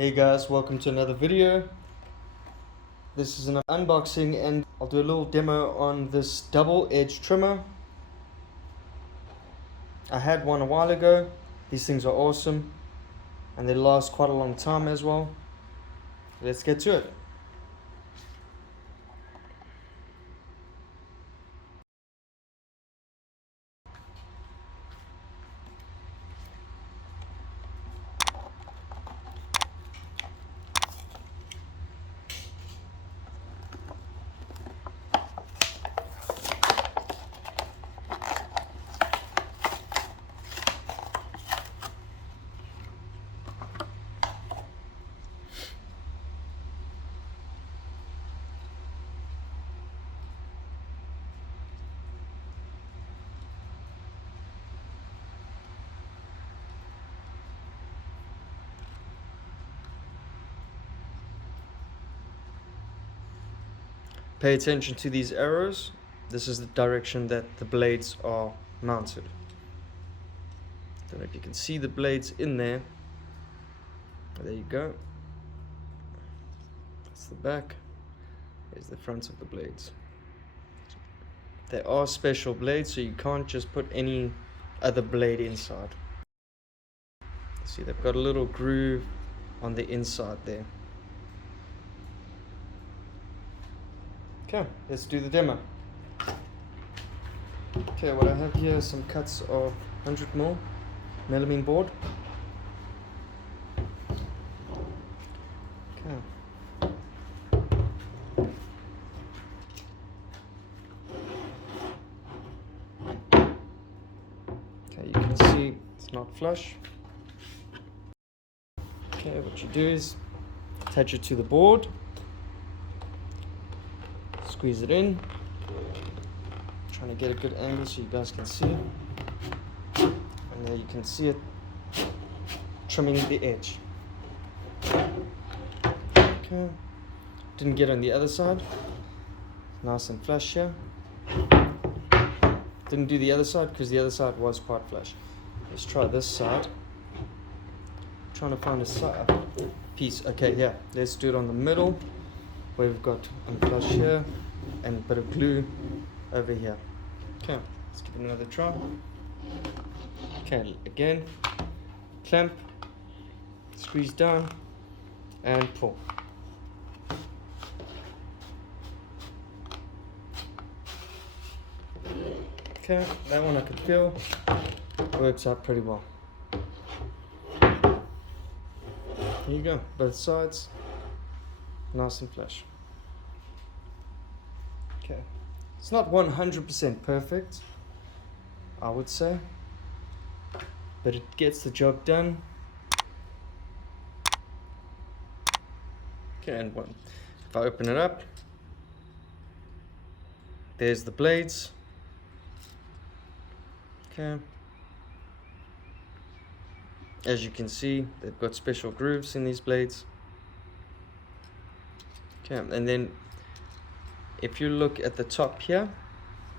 Hey guys, welcome to another video. This is an unboxing and I'll do a little demo on this double edge trimmer. I had one a while ago. These things are awesome and they last quite a long time as well. Let's get to it. Pay attention to these arrows. This is the direction that the blades are mounted. Don't know if you can see the blades in there. There you go. That's the back. Here's the front of the blades. They are special blades, so you can't just put any other blade inside. See, they've got a little groove on the inside there. Okay, let's do the demo. Okay, what I have here is some cuts of 100mm melamine board. Okay. Okay, you can see it's not flush. Okay, what you do is attach it to the board, squeeze it in, trying to get a good angle so you guys can see it, and there you can see it trimming the edge. Okay, didn't get on the other side, nice and flush here. Didn't do the other side because the other side was quite flush. Let's try this side. Trying to find a piece. Okay, yeah, let's do it on the middle where we've got unflush here and a bit of glue over here. Okay, let's give it another try. Okay, again, clamp, squeeze down and pull. Okay, that one I can feel works out pretty well. Here you go, both sides, nice and flush. Okay, it's not 100% perfect, I would say, but it gets the job done. Okay, and if I open it up, there's the blades. Okay. As you can see, they've got special grooves in these blades. Okay, and then if you look at the top here,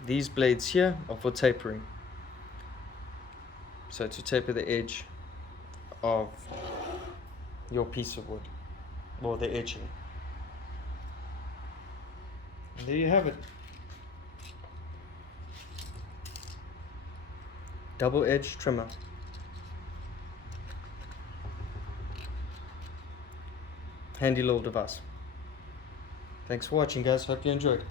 these blades here are for tapering. So to taper the edge of your piece of wood, or the edging. And there you have it. Double edge trimmer. Handy little device. Thanks for watching, guys. Hope you enjoyed.